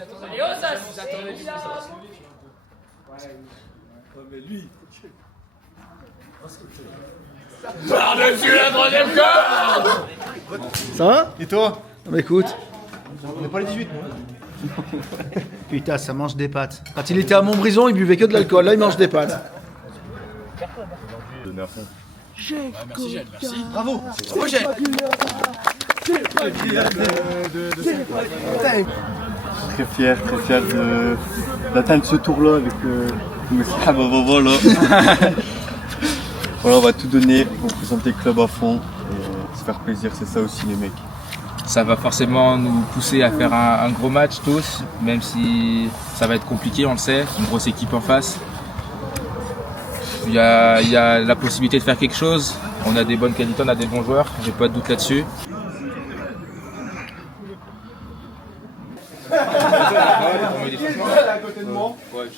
Allez, Osas. Mais lui. Par-dessus la troisième corde. Ça va? Et toi? Non, mais écoute. On n'est pas les 18, non? Putain, ça mange des pâtes. Quand il était à Montbrison, il buvait que de l'alcool. Là, il mange des pâtes. Donner à fond. Merci, Jade, merci. Bravo! Roger. Très fier d'atteindre ce tour-là avec mes voilà. Voilà, on va tout donner pour présenter le club à fond et se faire plaisir, c'est ça aussi les mecs. Ça va forcément nous pousser à faire un gros match tous, même si ça va être compliqué, on le sait, une grosse équipe en face. Il y a la possibilité de faire quelque chose, on a des bonnes qualités, on a des bons joueurs, j'ai pas de doute là-dessus.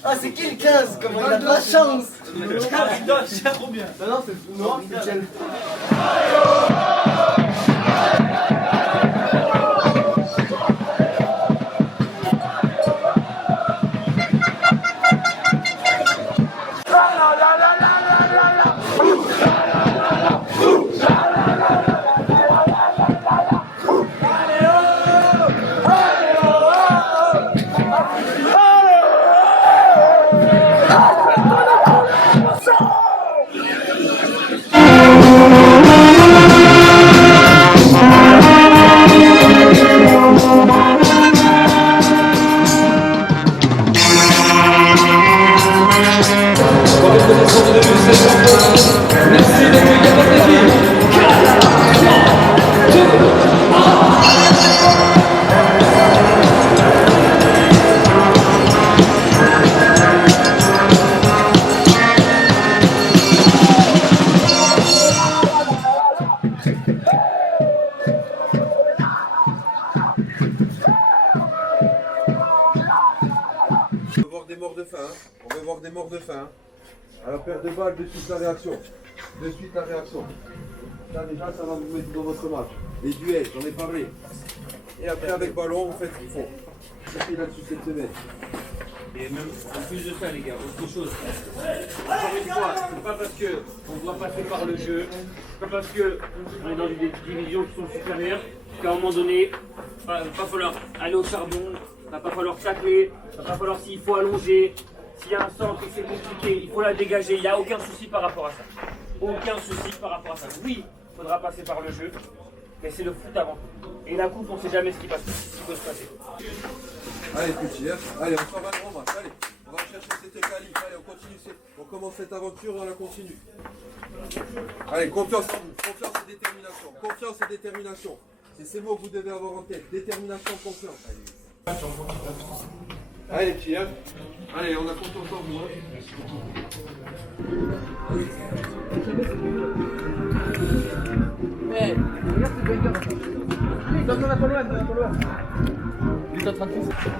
Ah, c'est qui le 15? Comment il a de la chance? Trop bien. Non, c'est noir, c'est quel? On veut voir des morts de faim. À la paire de balles, de suite la réaction. De suite la réaction. Là déjà, ça va vous mettre dans votre match. Les duels, j'en ai parlé. Et après, avec ballon, vous faites ce qu'il faut. C'est ce qu'il a dessus cette semaine. Et même en plus de ça, les gars, autre chose. Encore une fois, c'est pas parce qu'on doit passer par le jeu, c'est pas parce qu'on est dans des divisions qui sont supérieures, qu'à un moment donné, il va pas falloir aller au charbon, il va pas falloir tacler, il va pas falloir s'il faut allonger, s'il y a un centre et c'est compliqué, il faut la dégager, il n'y a aucun souci par rapport à ça. Aucun souci par rapport à ça. Oui, il faudra passer par le jeu, mais c'est le foot avant tout. Et la coupe, on ne sait jamais ce qui peut se passer. Allez, petit, hein. Allez, on s'en va le grand match. Allez, on va chercher cette qualif. Allez, on continue. On commence cette aventure et on la continue. Allez, confiance en vous. Confiance et détermination. Confiance et détermination. C'est ces mots que vous devez avoir en tête. Détermination, confiance. Allez, les petits, hein. Allez, on a confiance en vous. Hey, regarde ce banger. Donne-moi la colonne, il est en train de faire ça.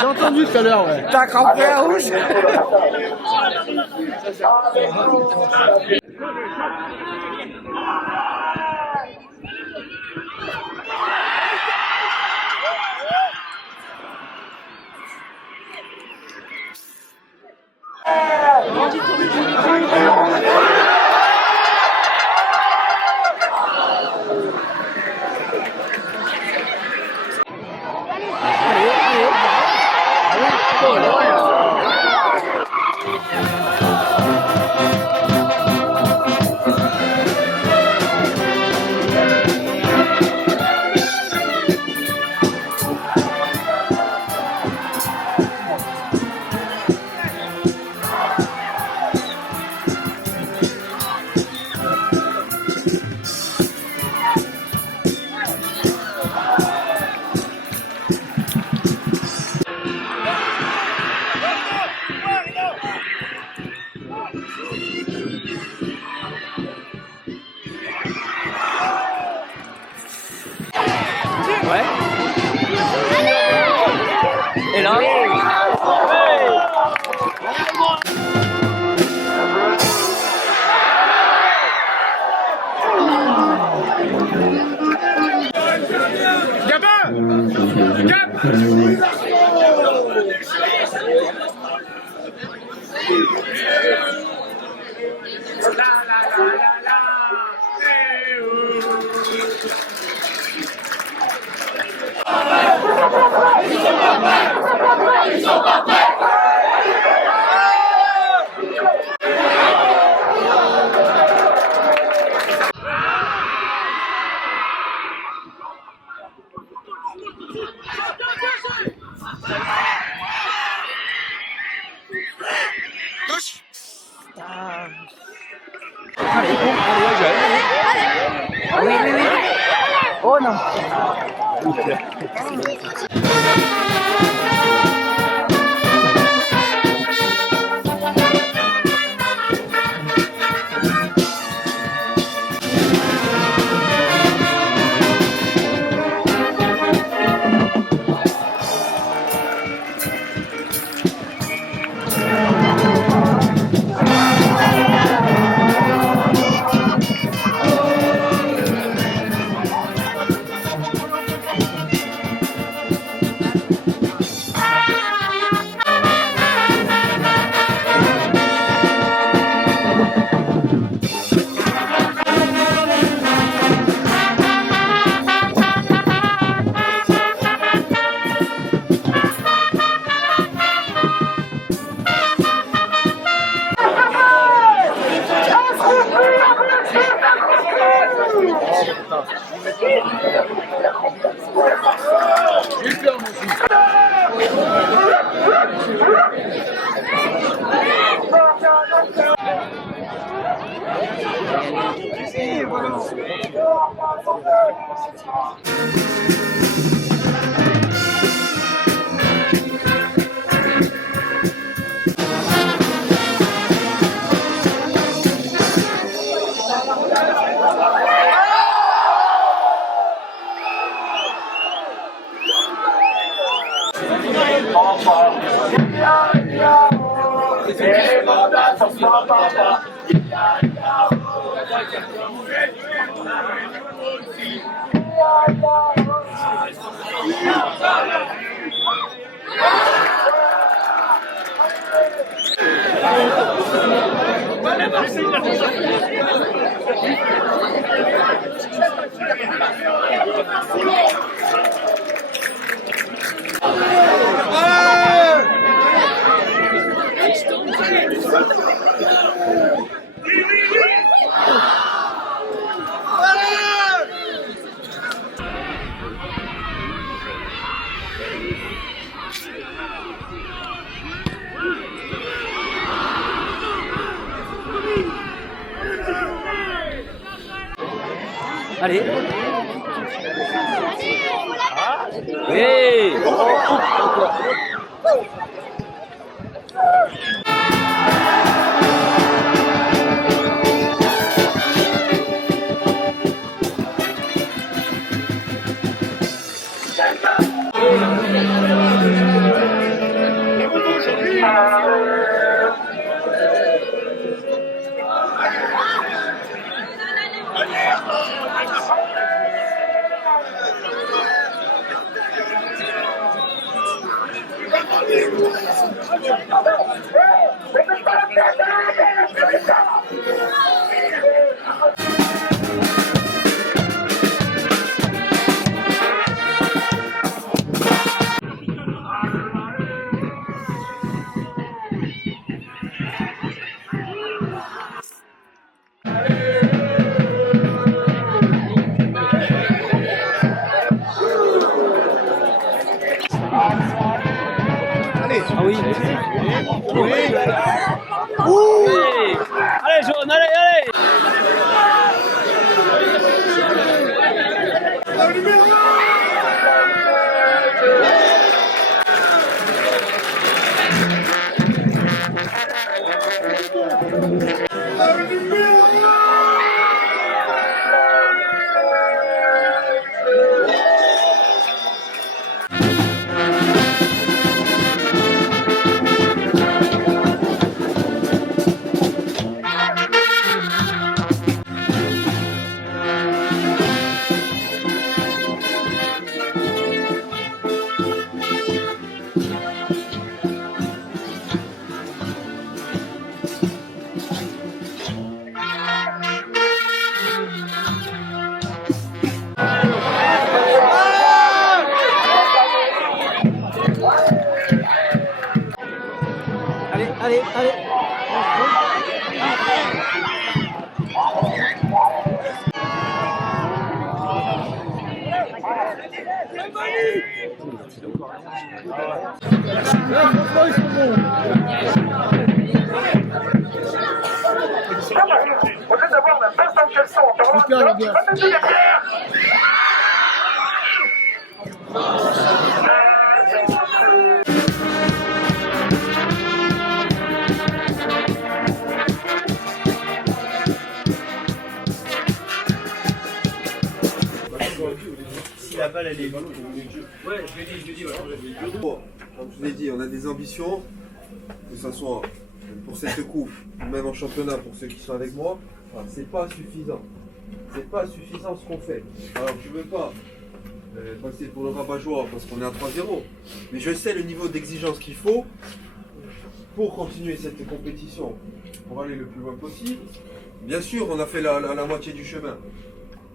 J'ai entendu tout à l'heure, ouais. T'as crampé à rouge. Ouais. Et là Oh non. Allez. Hey. Ah oui. Oui. Oui. Allez, jaune, allez, allez. Allez, allez. la balle, elle est. Ouais, je l'ai dit, voilà. Bon, comme je vous l'ai dit, on a des ambitions, que ce soit pour cette coupe, ou même en championnat pour ceux qui sont avec moi. Enfin, c'est pas suffisant. C'est pas suffisant ce qu'on fait. Alors, je veux pas passer pour le rabat-joie parce qu'on est à 3-0, mais je sais le niveau d'exigence qu'il faut pour continuer cette compétition, pour aller le plus loin possible. Bien sûr, on a fait la moitié du chemin.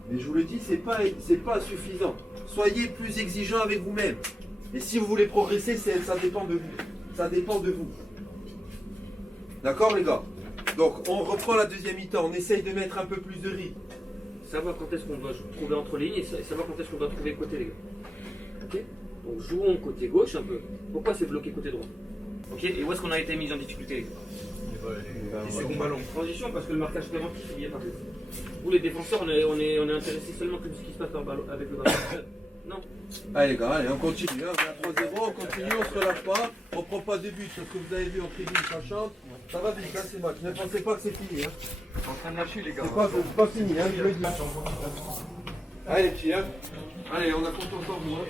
Mais je vous le dis, c'est pas suffisant. Soyez plus exigeants avec vous-même. Et si vous voulez progresser, ça dépend de vous. Ça dépend de vous. D'accord, les gars? Donc on reprend la deuxième mi-temps, on essaye de mettre un peu plus de rythme. Savoir quand est-ce qu'on doit trouver entre les lignes et savoir quand est-ce qu'on doit trouver le côté, les gars. Ok? Donc jouons côté gauche un peu. Pourquoi c'est bloqué côté droit? Ok? Et où est-ce qu'on a été mis en difficulté, les gars? Et second ballon. Transition parce que le marquage préventif il y est pas plus. Vous les défenseurs, on est intéressés seulement que de ce qui se passe avec le ballon. Non. Allez les gars, allez, on continue. Hein. On est à 3-0, on continue, on se relâche pas. On prend pas de but, parce que vous avez vu en tribune, ça chante. Ça va vite, hein, c'est match. Ne pensez pas que c'est fini. Hein. En train de lâcher les gars. C'est pas fini, hein, je le dis. Allez les petits, hein. Allez, on a confiance en vous. Hein.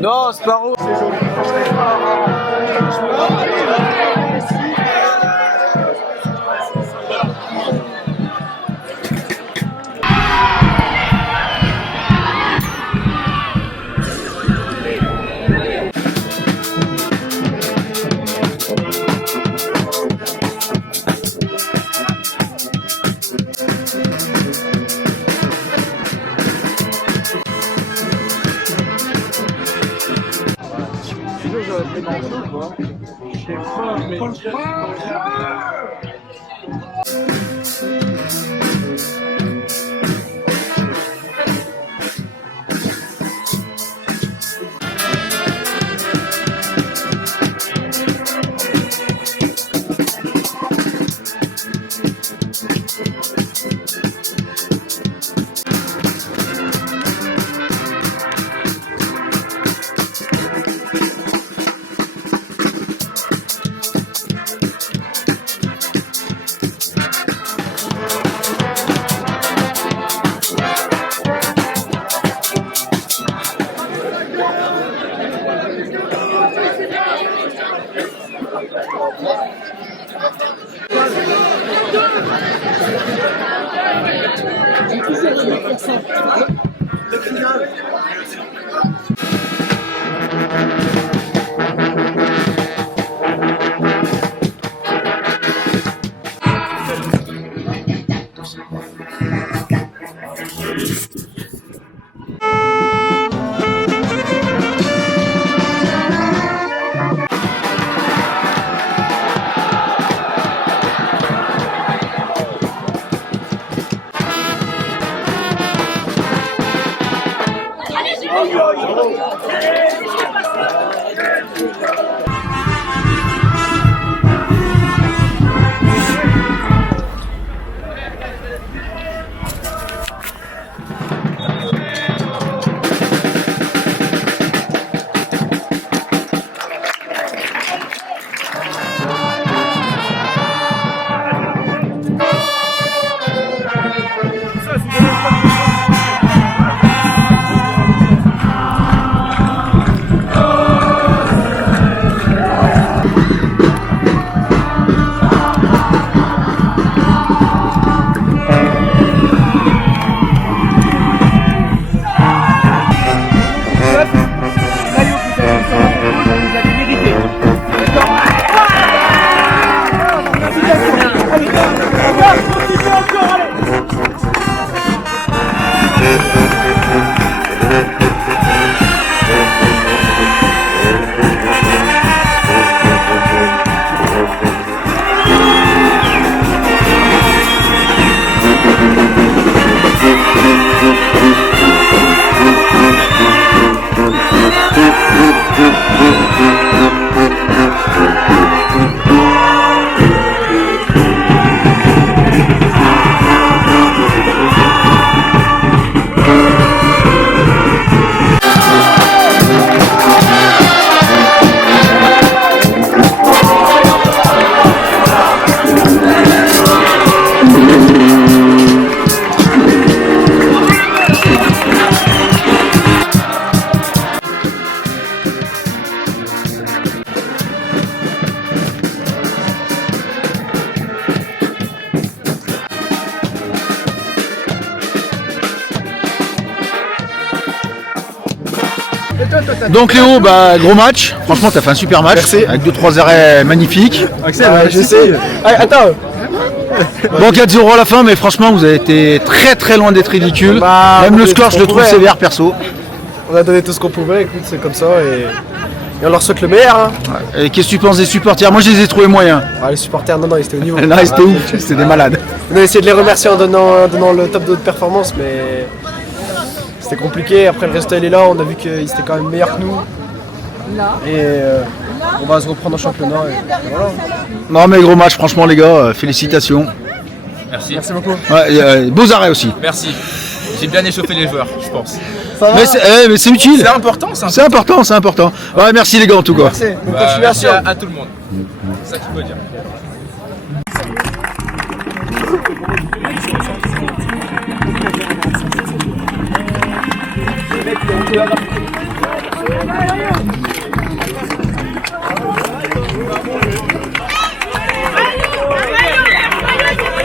Non, Sparrow. Donc Léo, bah, gros match. Franchement, t'as fait un super match. Merci. Avec 2-3 arrêts magnifiques. Axel, j'essaie. Attends. Bon, 4-0 à la fin, mais franchement, vous avez été très très loin d'être ridicule. Bah, Même on le a score, fait je le ce qu'on trouve pouvait, sévère perso. On a donné tout ce qu'on pouvait, écoute, c'est comme ça. Et on leur souhaite le meilleur. Hein. Et qu'est-ce que tu penses des supporters? Moi, je les ai trouvés moyens. Ah, les supporters, non, ils étaient au niveau. Non, c'était ouf, c'était des malades. On a essayé de les remercier en donnant le top de notre performance, mais c'était compliqué. Après, le résultat il est là, on a vu qu'ils étaient quand même meilleurs que nous. Et on va se reprendre en championnat. Et voilà. Non mais gros match, franchement les gars, félicitations. Merci. Merci beaucoup. Ouais, beaux arrêts aussi. Merci. J'ai bien échauffé les joueurs, je pense. Mais c'est utile. C'est important, ça. C'est important, c'est important. Ouais, merci les gars en tout cas. Merci. Bonne Merci continuation. à tout le monde. C'est ça qu'il faut dire.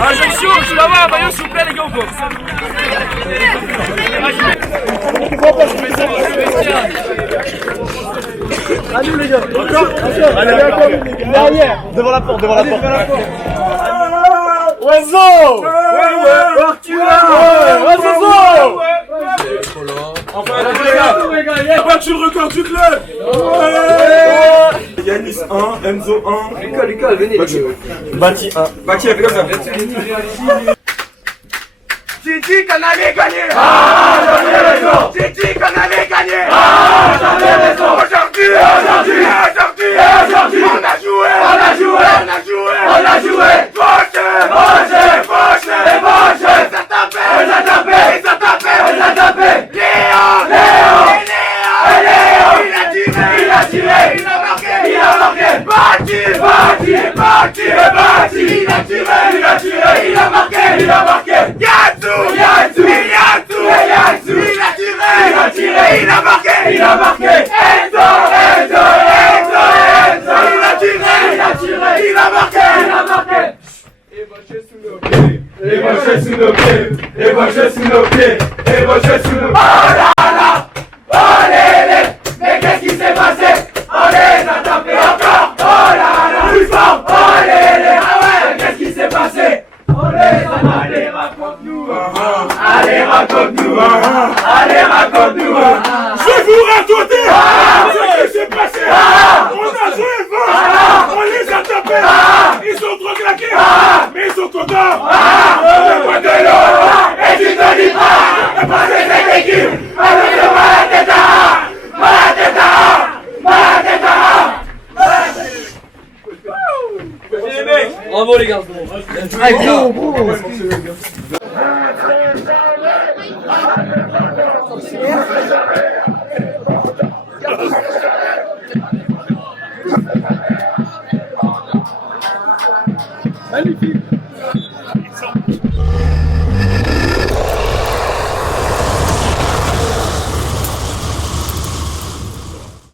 Injection, je suis là-bas, maillot s'il vous plaît les gars, encore. Allez les gars. Encore. Allez, derrière. Devant la porte. Oiseau. Enfin, les gars, a battu le record du club. Yanis 1, Enzo 1. L'école, venez. Bati 1. Bati, fait comme ça. J'ai dit qu'on allait gagner. Ah, j'avais raison. J'ai dit qu'on allait gagner. Ah, j'avais raison. Aujourd'hui, on a joué. Fauché. Ils ont tapé. Léon. Il a tiré. Il a marqué. Bati. Il a marqué. Yatou. Il a marqué. Enzo. Il a marqué. Ébauché sous nos pieds. Oh là là. Mais qu'est-ce qui s'est passé? On les a tapés encore. Oh là là. Plus fort. Oh là. Ah ouais. Qu'est-ce qui s'est passé? On les a tapés. Allez, raconte-nous. Je vais vous raconter ce qui s'est passé. On a joué fort. On les a tapés. Ils sont trop claqués. Mais ils sont contents. Le point de l'eau. Et tu te dis pas. Passer cette équipe avec le Malateta. Bravo les gars. Magnifique.